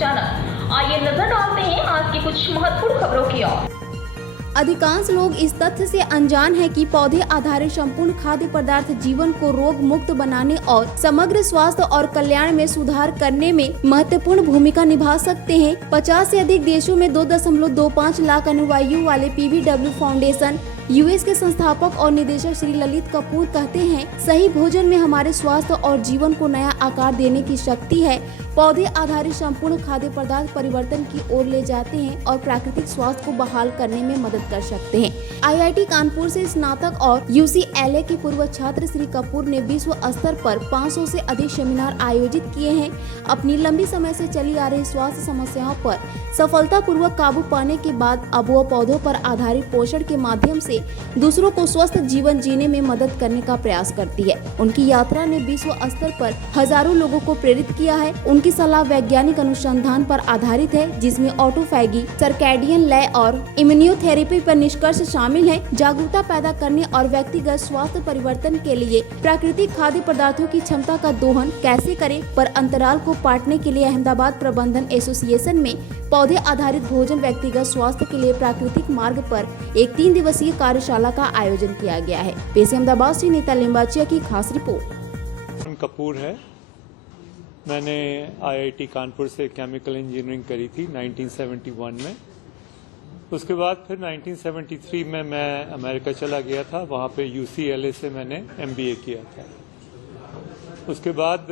अचानक। आइए नजर डालते हैं आज की कुछ महत्वपूर्ण खबरों की ओर। अधिकांश लोग इस तथ्य से अनजान हैं कि पौधे आधारित संपूर्ण खाद्य पदार्थ जीवन को रोग मुक्त बनाने और समग्र स्वास्थ्य और कल्याण में सुधार करने में महत्वपूर्ण भूमिका निभा सकते हैं। 50 से अधिक देशों में 2.25 लाख अनुयायियों वाले पीबीडब्ल्यू फाउंडेशन यूएस के संस्थापक और निदेशक श्री ललित कपूर कहते हैं, सही भोजन में हमारे स्वास्थ्य और जीवन को नया आकार देने की शक्ति है। पौधे आधारित संपूर्ण खाद्य पदार्थ परिवर्तन की ओर ले जाते हैं और प्राकृतिक स्वास्थ्य को बहाल करने में मदद कर सकते हैं। आईआईटी कानपुर से स्नातक और यूसीएलए के पूर्व छात्र श्री कपूर ने विश्व स्तर पर 500 से अधिक सेमिनार आयोजित किए हैं। अपनी लंबी समय से चली आ रही स्वास्थ्य समस्याओं पर सफलतापूर्वक काबू पाने के बाद अब वो पौधों पर आधारित पोषण के माध्यम से दूसरों को स्वस्थ जीवन जीने में मदद करने का प्रयास करती है। उनकी यात्रा ने विश्व स्तर पर हजारों लोगों को प्रेरित किया है। उनकी सलाह वैज्ञानिक अनुसंधान पर आधारित है, जिसमें ऑटोफैगी, सर्कैडियन लय और इम्यूनोथेरेपी पर निष्कर्ष शामिल है। जागरूकता पैदा करने और व्यक्तिगत स्वास्थ्य परिवर्तन के लिए प्राकृतिक खाद्य पदार्थों की क्षमता का दोहन कैसे करें पर अंतराल को पाटने के लिए अहमदाबाद प्रबंधन एसोसिएशन में पौधे आधारित भोजन व्यक्तिगत स्वास्थ्य के लिए प्राकृतिक मार्ग पर एक 3 दिवसीय कार्यशाला का आयोजन किया गया है। पेश अहमदाबाद से नीता लिम्बाचिया की खास रिपोर्ट। कपूर है। मैंने आईआईटी कानपुर से केमिकल इंजीनियरिंग करी थी 1971 में। उसके बाद फिर 1973 में मैं अमेरिका चला गया था। वहाँ पे यूसीएलए से मैंने एमबीए किया था। उसके बाद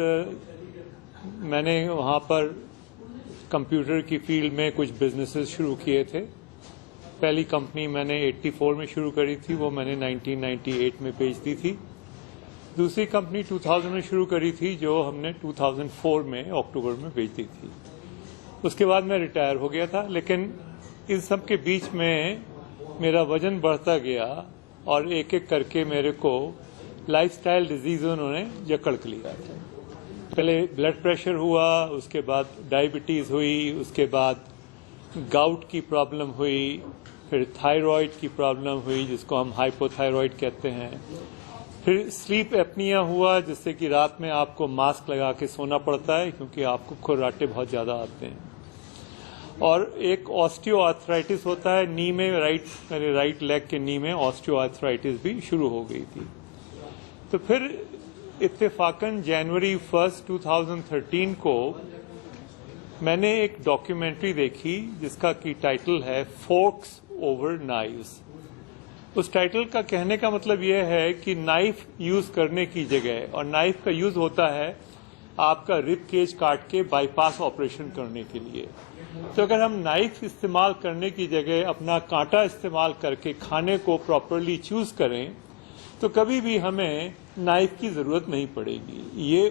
मैंने वहाँ पर कंप्यूटर की फील्ड में कुछ बिजनेसेस शुरू किए थे। पहली कंपनी मैंने 84 में शुरू करी थी, वो मैंने 1998 में बेच दी थी। दूसरी कंपनी 2000 में शुरू करी थी, जो हमने 2004 में अक्टूबर में बेच दी थी। उसके बाद मैं रिटायर हो गया था, लेकिन इन सब के बीच में मेरा वजन बढ़ता गया और एक एक करके मेरे को लाइफस्टाइल डिजीज़ों ने जकड़ लिया था। पहले ब्लड प्रेशर हुआ, उसके बाद डायबिटीज़ हुई, उसके बाद गाउट की प्रॉब्लम हुई, फिर थायराइड की प्रॉब्लम हुई जिसको हम हाइपोथायराइड कहते हैं। फिर स्लीप एपनिया हुआ, जिससे कि रात में आपको मास्क लगा के सोना पड़ता है क्योंकि आपको खुर्राटे बहुत ज़्यादा आते हैं। और एक ऑस्टियोआर्थराइटिस होता है नी में, मेरे राइट लेग के नी में ऑस्टियोआर्थराइटिस भी शुरू हो गई थी। तो फिर इत्तेफाकन जनवरी 1, 2013 को मैंने एक डॉक्यूमेंट्री देखी जिसका की टाइटल है फोर्क्स ओवर नाइव्स। उस टाइटल का कहने का मतलब यह है कि नाइफ यूज करने की जगह, और नाइफ का यूज होता है आपका रिब केज काट के बाईपास ऑपरेशन करने के लिए। तो अगर हम नाइफ इस्तेमाल करने की जगह अपना कांटा इस्तेमाल करके खाने को प्रॉपरली चूज करें तो कभी भी हमें नाइफ की जरूरत नहीं पड़ेगी। ये